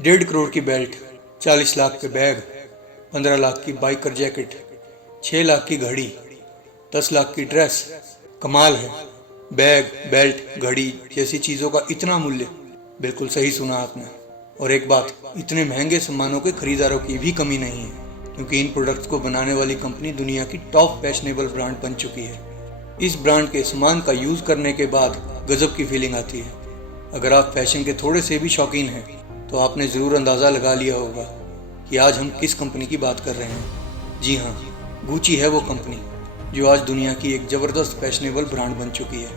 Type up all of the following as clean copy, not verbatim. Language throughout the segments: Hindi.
1.5 करोड़ की बेल्ट, 40 लाख के बैग, 15 लाख की बाइकर जैकेट, 6 लाख की घड़ी, 10 लाख की ड्रेस। कमाल है, बैग, बेल्ट, घड़ी जैसी चीज़ों का इतना मूल्य। बिल्कुल सही सुना आपने। और एक बात, इतने महंगे सामानों के खरीदारों की भी कमी नहीं है, क्योंकि इन प्रोडक्ट्स को बनाने वाली कंपनी दुनिया की टॉप फैशनेबल ब्रांड बन चुकी है। इस ब्रांड के सामान का यूज़ करने के बाद गजब की फीलिंग आती है। अगर आप फैशन के थोड़े से भी शौकीन हैं तो आपने ज़रूर अंदाज़ा लगा लिया होगा कि आज हम किस कंपनी की बात कर रहे हैं। जी हाँ, गुची है वो कंपनी जो आज दुनिया की एक ज़बरदस्त फैशनेबल ब्रांड बन चुकी है।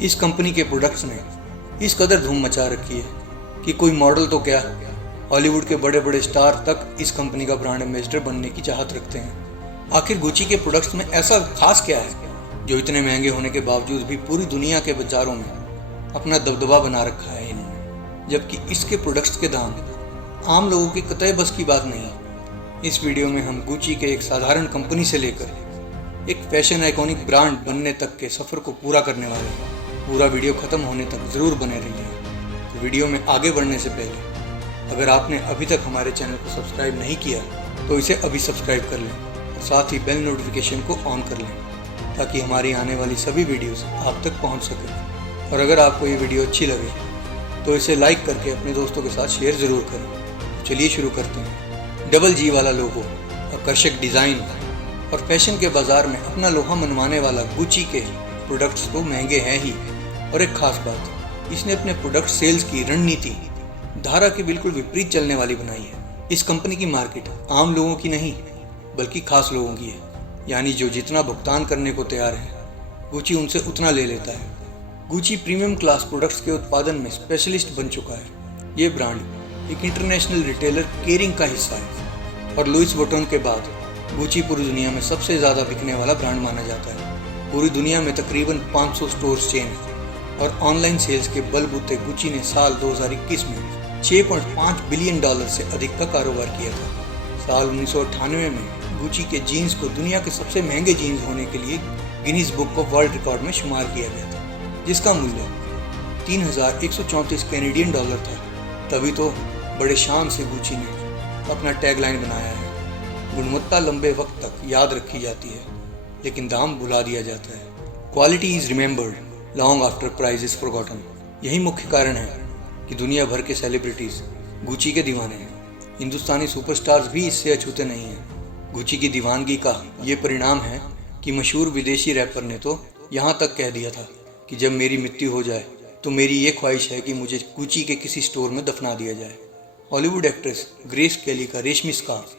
इस कंपनी के प्रोडक्ट्स ने इस कदर धूम मचा रखी है कि कोई मॉडल तो क्या, हॉलीवुड के बड़े बड़े स्टार तक इस कंपनी का ब्रांड एम्बेसडर बनने की चाहत रखते हैं। आखिर गुची के प्रोडक्ट्स में ऐसा खास क्या है जो इतने महंगे होने के बावजूद भी पूरी दुनिया के बाजारों में अपना दबदबा बना रखा है इन्होंने, जबकि इसके प्रोडक्ट्स के दाम आम लोगों की कतई बस की बात नहीं। इस वीडियो में हम गुची के एक साधारण कंपनी से लेकर एक फैशन आइकॉनिक ब्रांड बनने तक के सफ़र को पूरा करने वाले हैं। पूरा वीडियो ख़त्म होने तक ज़रूर बने रहिए। तो वीडियो में आगे बढ़ने से पहले अगर आपने अभी तक हमारे चैनल को सब्सक्राइब नहीं किया तो इसे अभी सब्सक्राइब कर लें और साथ ही बेल नोटिफिकेशन को ऑन कर लें ताकि हमारी आने वाली सभी वीडियोस आप तक पहुंच सके। और अगर आपको ये वीडियो अच्छी लगे तो इसे लाइक करके अपने दोस्तों के साथ शेयर ज़रूर करें। चलिए शुरू करते हैं। डबल जी वाला लोगो, आकर्षक डिज़ाइन और फैशन के बाज़ार में अपना लोहा मनवाने वाला गुची के प्रोडक्ट्स तो महंगे हैं ही, और एक खास बात, इसने अपने प्रोडक्ट सेल्स की रणनीति धारा के बिल्कुल विपरीत चलने वाली बनाई है। इस कंपनी की मार्केट आम लोगों की नहीं बल्कि खास लोगों की है, यानी जो जितना भुगतान करने को तैयार है गुची उनसे उतना ले लेता है। गुची प्रीमियम क्लास प्रोडक्ट्स के उत्पादन में स्पेशलिस्ट बन चुका है। ये ब्रांड एक इंटरनेशनल रिटेलर केरिंग का हिस्सा है और लुइस वुइटन के बाद गुची पूरी दुनिया में सबसे ज़्यादा बिकने वाला ब्रांड माना जाता है। पूरी दुनिया में तकरीबन 500 स्टोर्स चेन है और ऑनलाइन सेल्स के बलबूते गुची ने साल 2021 में $6.5 बिलियन से अधिक का कारोबार किया था। साल 1998 में गुची के जीन्स को दुनिया के सबसे महंगे जीन्स होने के लिए Guinness book of world record में शुमार किया गया था, जिसका मूल्य $3,134 कैनेडियन था। तभी तो बड़े शान से गुची ने अपना टैगलाइन बनाया है, गुणवत्ता लंबे वक्त तक याद रखी जाती है लेकिन दाम भुला दिया जाता है। Quality is remembered long after price is forgotten. यही मुख्य कारण है कि दुनिया भर के सेलिब्रिटीज गुची के दीवाने हैं। हिंदुस्तानी सुपरस्टार्स भी इससे अछूते नहीं हैं। गुची की दीवानगी का ये परिणाम है कि मशहूर विदेशी रैपर ने तो यहाँ तक कह दिया था कि जब मेरी मृत्यु हो जाए तो मेरी ये ख्वाहिश है कि मुझे गुची के किसी स्टोर में दफना दिया जाए। हॉलीवुड एक्ट्रेस ग्रेस केली का रेशमी स्कार्फ,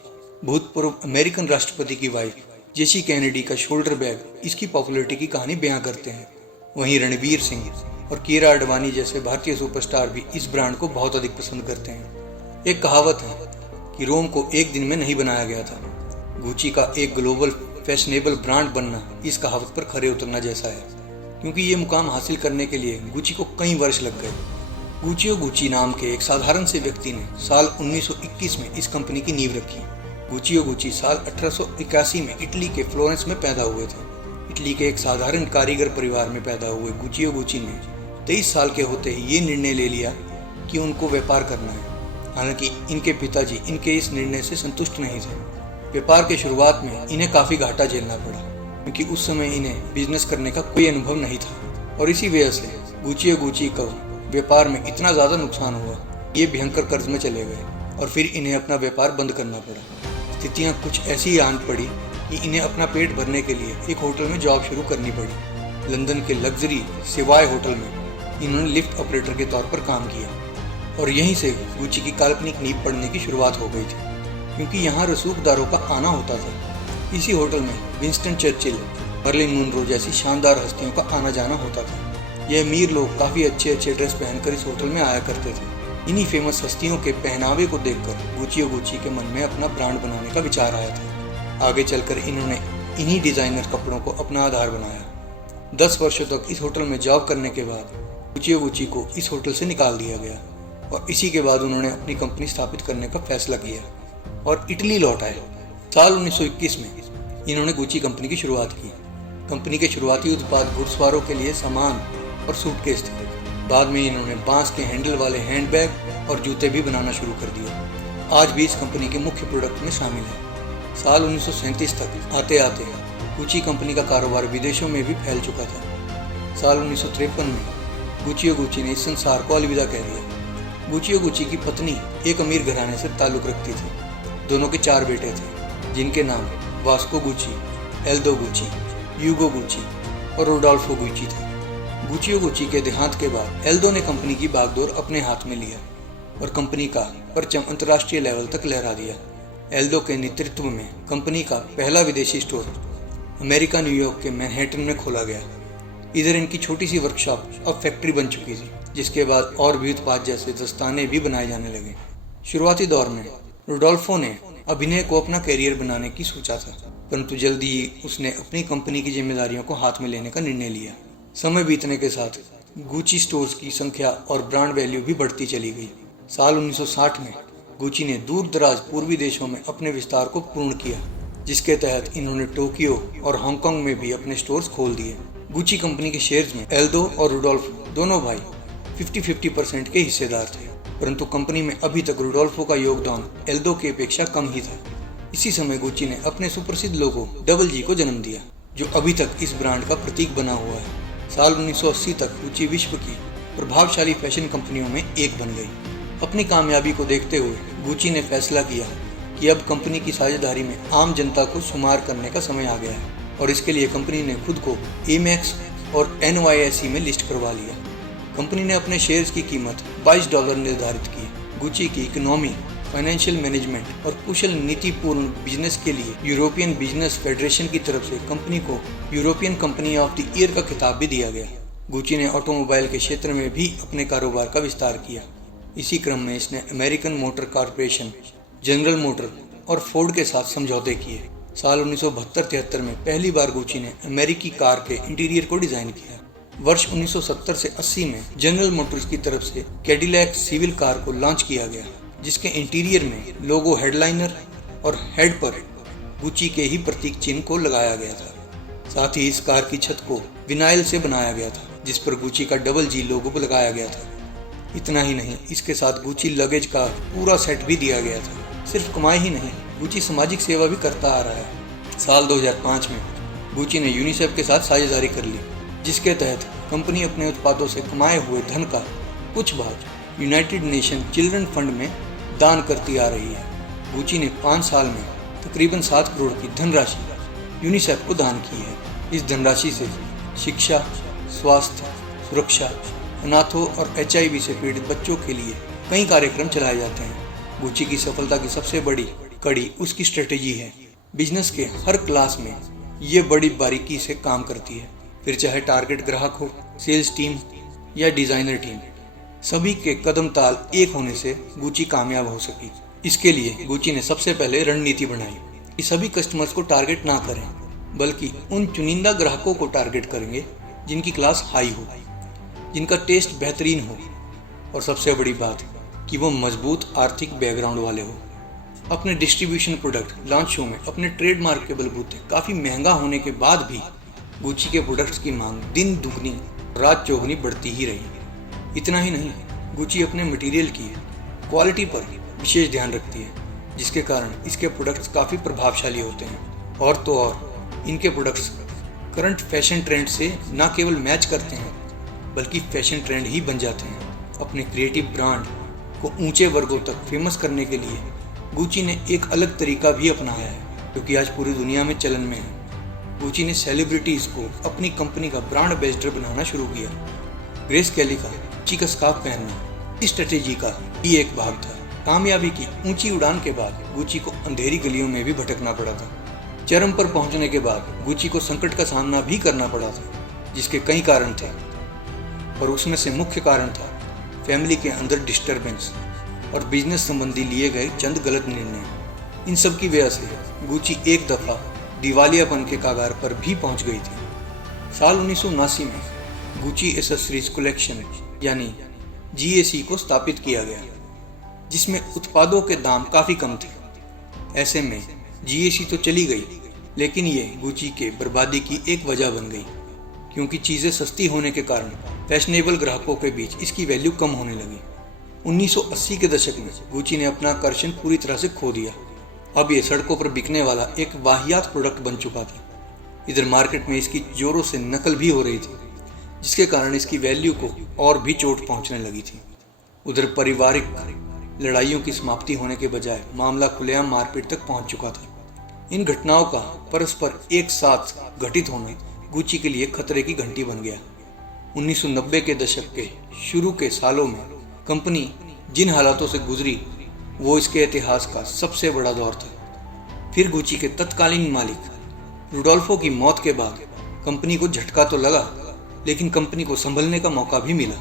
भूतपूर्व अमेरिकन राष्ट्रपति की वाइफ जेसी कैनेडी का शोल्डर बैग इसकी पॉपुलैरिटी की कहानी बयां करते हैं। वहीं रणवीर सिंह और कीरा आडवाणी जैसे भारतीय सुपरस्टार भी इस ब्रांड को बहुत अधिक पसंद करते हैं। एक कहावत है कि रोम को एक दिन में नहीं बनाया गया था। गुची का एक ग्लोबल फैशनेबल ब्रांड बनना इस कहावत पर खरे उतरना जैसा है, क्योंकि ये मुकाम हासिल करने के लिए गुची को कई वर्ष लग गए। गुचियो गुची नाम के एक साधारण से व्यक्ति ने साल 1921 में इस कंपनी की नींव रखी। गुचियो गुची साल 1881 में इटली के फ्लोरेंस में पैदा हुए थे। इटली के एक साधारण कारीगर परिवार में पैदा हुए गुचियो गुची ने 23 साल के होते ही ये निर्णय ले लिया कि उनको व्यापार करना है। हालांकि इनके पिताजी इनके इस निर्णय से संतुष्ट नहीं थे। व्यापार के शुरुआत में इन्हें काफ़ी घाटा झेलना पड़ा, क्योंकि उस समय इन्हें बिजनेस करने का कोई अनुभव नहीं था और इसी वजह से गुचियो गुची को व्यापार में इतना ज़्यादा नुकसान हुआ, ये भयंकर कर्ज में चले गए और फिर इन्हें अपना व्यापार बंद करना पड़ा। स्थितियाँ कुछ ऐसी आन पड़ी कि इन्हें अपना पेट भरने के लिए एक होटल में जॉब शुरू करनी पड़ी। लंदन के लग्जरी सेवाय होटल में इन्होंने लिफ्ट ऑपरेटर के तौर पर काम किया और यहीं से गुची की काल्पनिक नींव पड़ने की शुरुआत हो गई थी, क्योंकि यहाँ रसूखदारों का आना होता था। इसी होटल में विंस्टन चर्चिल, मर्लिन मुनरो जैसी शानदार हस्तियों का आना जाना होता था। ये अमीर लोग काफ़ी अच्छे अच्छे ड्रेस पहनकर इस होटल में आया करते थे। इन्हीं फेमस हस्तियों के पहनावे को देखकर गुचियो गुची के मन में अपना ब्रांड बनाने का विचार आया था। आगे चलकर इन्होंने इन्हीं डिज़ाइनर कपड़ों को अपना आधार बनाया। 10 वर्षों तक इस होटल में जॉब करने के बाद गुचियो गुची को इस होटल से निकाल दिया गया और इसी के बाद उन्होंने अपनी कंपनी स्थापित करने का फैसला किया और इटली लौट आए। साल 1921 में इन्होंने गुची कंपनी की शुरुआत की। कंपनी के शुरुआती उत्पाद घुड़सवारों के लिए सामान और सूटकेस थे। बाद में इन्होंने बांस के हैंडल वाले हैंडबैग और जूते भी बनाना शुरू कर दिए। आज भी इस कंपनी के मुख्य प्रोडक्ट में शामिल है। साल 1937 तक आते आते गुची कंपनी का कारोबार विदेशों में भी फैल चुका था। साल 1953 में गुची और गुची ने इस संसार को अलविदा कह दिया। गुची और गुची की पत्नी एक अमीर घराने से ताल्लुक रखती थी। दोनों के 4 बेटे थे, जिनके नाम वास्को गुची, एल्दो गुची, यूगो गुची और रोडोल्फो गुची थे। गुची और गुची के देहांत के बाद एल्दो ने कंपनी की बागडोर अपने हाथ में लिया और कंपनी का परचम अंतर्राष्ट्रीय लेवल तक लहरा दिया। एल्दो के नेतृत्व में कंपनी का पहला विदेशी स्टोर अमेरिका न्यूयॉर्क के मैनहट्टन में खोला गया। इधर इनकी छोटी सी वर्कशॉप अब फैक्ट्री बन चुकी थी, जिसके बाद और भी उत्पाद जैसे दस्ताने भी बनाए जाने लगे। शुरुआती दौर में रोडोल्फो ने अभिनय को अपना करियर बनाने की सोचा था, परंतु जल्दी ही उसने अपनी कंपनी की जिम्मेदारियों को हाथ में लेने का निर्णय लिया। समय बीतने के साथ गुची स्टोर्स की संख्या और ब्रांड वैल्यू भी बढ़ती चली गई। साल 1960 में गुची ने दूर दराज पूर्वी देशों में अपने विस्तार को पूर्ण किया, जिसके तहत इन्होंने टोक्यो और हांगकांग में भी अपने स्टोर्स खोल दिए। गुची कंपनी के शेयर्स में एल्दो और रोडोल्फो दोनों भाई 50-50% के हिस्सेदार थे, परंतु कंपनी में अभी तक रोडोल्फो का योगदान एल्दो की अपेक्षा कम ही था। इसी समय गुची ने अपने सुप्रसिद्ध लोगो डबल जी को जन्म दिया, जो अभी तक इस ब्रांड का प्रतीक बना हुआ है। साल 1980 तक गुची विश्व की प्रभावशाली फैशन कंपनियों में एक बन गई। अपनी कामयाबी को देखते हुए गुची ने फैसला किया कि अब कंपनी की साझेदारी में आम जनता को शुमार करने का समय आ गया है, और इसके लिए कंपनी ने खुद को एमेक्स और NYSE में लिस्ट करवा लिया। कंपनी ने अपने शेयर्स की कीमत $22 निर्धारित की। गुची की इकोनॉमी, फाइनेंशियल मैनेजमेंट और कुशल नीतिपूर्ण बिजनेस के लिए यूरोपियन बिजनेस फेडरेशन की तरफ से कंपनी को European company of the year का खिताब भी दिया गया। गुची ने ऑटोमोबाइल के क्षेत्र में भी अपने कारोबार का विस्तार किया। इसी क्रम में इसने American motor corporation, general motor और फोर्ड के साथ समझौते किए। साल 1972-73 में पहली बार गुची ने अमेरिकी कार के इंटीरियर को डिजाइन किया। वर्ष 1970 से 80 में जनरल मोटर्स की तरफ से कैडिलैक सिविल कार को लॉन्च किया गया, जिसके इंटीरियर में लोगो हेडलाइनर और हेड पर गुची के ही प्रतीक चिन्ह को लगाया गया था। साथ ही इस कार की छत को विनाइल से बनाया गया था, जिस पर गुची का डबल जी लोगो लगाया गया था। इतना ही नहीं, इसके साथ गुची लगेज का पूरा सेट भी दिया गया था। सिर्फ कमाई ही नहीं, गुची सामाजिक सेवा भी करता आ रहा है। साल 2005 में गुची ने यूनिसेफ के साथ साझेदारी कर ली, जिसके तहत कंपनी अपने उत्पादों से कमाए हुए धन का कुछ भाग यूनाइटेड नेशन चिल्ड्रन फंड में दान करती आ रही है। गुची ने 5 साल में तकरीबन 7 करोड़ की धनराशि यूनिसेफ को दान की है। इस धनराशि से शिक्षा, स्वास्थ्य, सुरक्षा, अनाथों और HIV से पीड़ित बच्चों के लिए कई कार्यक्रम चलाए जाते हैं। गुची की सफलता की सबसे बड़ी कड़ी उसकी स्ट्रेटेजी है। बिजनेस के हर क्लास में ये बड़ी बारीकी से काम करती है, फिर चाहे टारगेट ग्राहक हो, सेल्स टीम या डिजाइनर टीम। सभी के कदम ताल एक होने से गुची कामयाब हो सकी। इसके लिए गुची ने सबसे पहले रणनीति बनाई कि सभी कस्टमर्स को टारगेट ना करें, बल्कि उन चुनिंदा ग्राहकों को टारगेट करेंगे जिनकी क्लास हाई हो, जिनका टेस्ट बेहतरीन हो, और सबसे बड़ी बात कि वो मजबूत आर्थिक बैकग्राउंड वाले हो। अपने डिस्ट्रीब्यूशन प्रोडक्ट लॉन्च शो में अपने ट्रेडमार्क के बलबूते काफ़ी महंगा होने के बाद भी गुची के प्रोडक्ट्स की मांग दिन दुगनी रात चौगुनी बढ़ती ही रही। इतना ही नहीं, गुची अपने मटेरियल की क्वालिटी पर विशेष ध्यान रखती है, जिसके कारण इसके प्रोडक्ट्स काफ़ी प्रभावशाली होते हैं। और तो और इनके प्रोडक्ट्स करंट फैशन ट्रेंड से न केवल मैच करते हैं, बल्कि फैशन ट्रेंड ही बन जाते हैं। अपने क्रिएटिव ब्रांड को ऊंचे वर्गों तक फेमस करने के लिए गुची ने एक अलग तरीका भी अपनाया है, क्योंकि आज पूरी दुनिया में चलन में है। गुची ने सेलिब्रिटीज़ को अपनी कंपनी का ब्रांड एम्बेसडर बनाना शुरू किया। ग्रेस केली का गुची का स्कार्फ पहनना इस स्ट्रेटेजी का ही एक भाग था। कामयाबी की ऊंची उड़ान के बाद गुची को अंधेरी गलियों में भी भटकना पड़ा था। चरम पर पहुंचने के बाद गुची को संकट का सामना भी करना पड़ा था, जिसके कई कारण थे, और उसमें से मुख्य कारण था फैमिली के अंदर डिस्टर्बेंस और बिजनेस संबंधी लिए गए चंद गलत निर्णय। इन सब की वजह से गुची एक दफ़ा दिवालियापन के कागार पर भी पहुंच गई थी। साल 1979 में गुची एसेसरीज कलेक्शन यानी GAC को स्थापित किया गया, जिसमें उत्पादों के दाम काफ़ी कम थे। ऐसे में GAC तो चली गई, लेकिन ये गुची के बर्बादी की एक वजह बन गई, क्योंकि चीज़ें सस्ती होने के कारण फैशनेबल ग्राहकों के बीच इसकी वैल्यू कम होने लगी। 1980 के दशक में गुची ने अपना आकर्षण पूरी तरह से खो दिया। अब ये सड़कों पर बिकने वाला एक वाहियात प्रोडक्ट बन चुका था। इधर मार्केट में इसकी जोरों से नकल भी हो रही थी, जिसके कारण इसकी वैल्यू को और भी चोट पहुंचने लगी थी। उधर पारिवारिक लड़ाइयों की समाप्ति होने के बजाय मामला खुलेआम मारपीट तक पहुंच चुका था। इन घटनाओं का परस्पर एक साथ घटित होना गुची के लिए खतरे की घंटी बन गया। 1990 के दशक के शुरू के सालों में कंपनी जिन हालातों से गुजरी वो इसके इतिहास का सबसे बड़ा दौर था। फिर गुची के तत्कालीन मालिक रुडोल्फो की मौत के बाद कंपनी को झटका तो लगा, लेकिन कंपनी को संभलने का मौका भी मिला,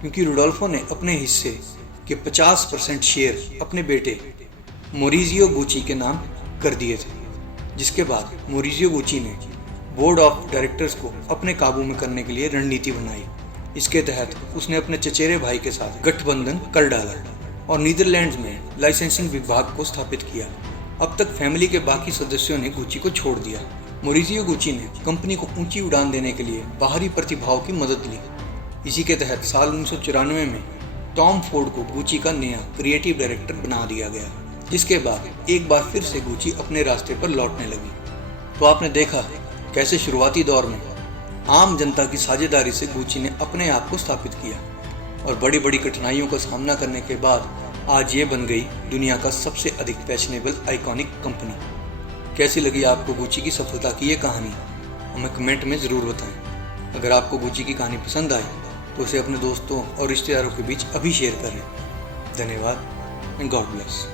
क्योंकि रुडोल्फो ने अपने हिस्से के 50% शेयर अपने बेटे मोरिजियो गुची के नाम कर दिए थे। जिसके बाद मोरिजियो गुची ने बोर्ड ऑफ डायरेक्टर्स को अपने काबू में करने के लिए रणनीति बनाई। इसके तहत उसने अपने चचेरे भाई के साथ गठबंधन कर डाला और नीदरलैंड्स में लाइसेंसिंग विभाग को स्थापित किया। अब तक फैमिली के बाकी सदस्यों ने गुची को छोड़ दिया। मोरिजियो गुची ने कंपनी को ऊंची उड़ान देने के लिए बाहरी प्रतिभाओं की मदद ली। इसी के तहत साल 1994 में टॉम फोर्ड को गुची का नया क्रिएटिव डायरेक्टर बना दिया गया, जिसके बाद एक बार फिर से गुची अपने रास्ते पर लौटने लगी। तो आपने देखा कैसे शुरुआती दौर में आम जनता की साझेदारी से गुची ने अपने आप को स्थापित किया और बड़ी बड़ी कठिनाइयों का सामना करने के बाद आज ये बन गई दुनिया का सबसे अधिक फैशनेबल आइकॉनिक कंपनी। कैसी लगी आपको गुची की सफलता की ये कहानी? हमें कमेंट में ज़रूर बताएं। अगर आपको गुची की कहानी पसंद आई तो उसे अपने दोस्तों और रिश्तेदारों के बीच अभी शेयर करें। धन्यवाद एंड गॉड ब्लेस।